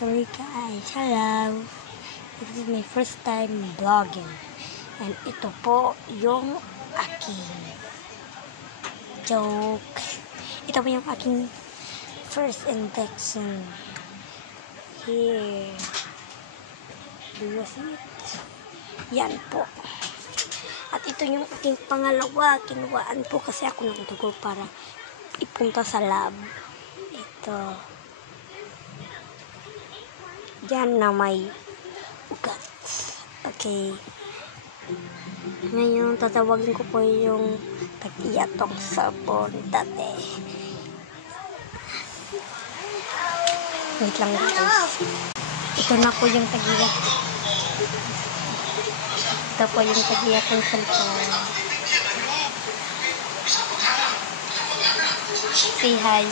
Sorry guys, hello. This is my first time vlogging. And ito po yung aking joke. Ito po yung aking first injection. Here. Do you see it? Yan po. At ito yung aking pangalawa. Kinuhaan po kasi ako ng dugo para ipunta sa lab. Ito. Diyan na may ugat. Okay. Ngayon, tatawagin ko po yung tag-iyatong sabon dati. Wait lang guys. Ito na po yung tag-iyat. Ito po yung tag-iyatong cellphone. Say hi.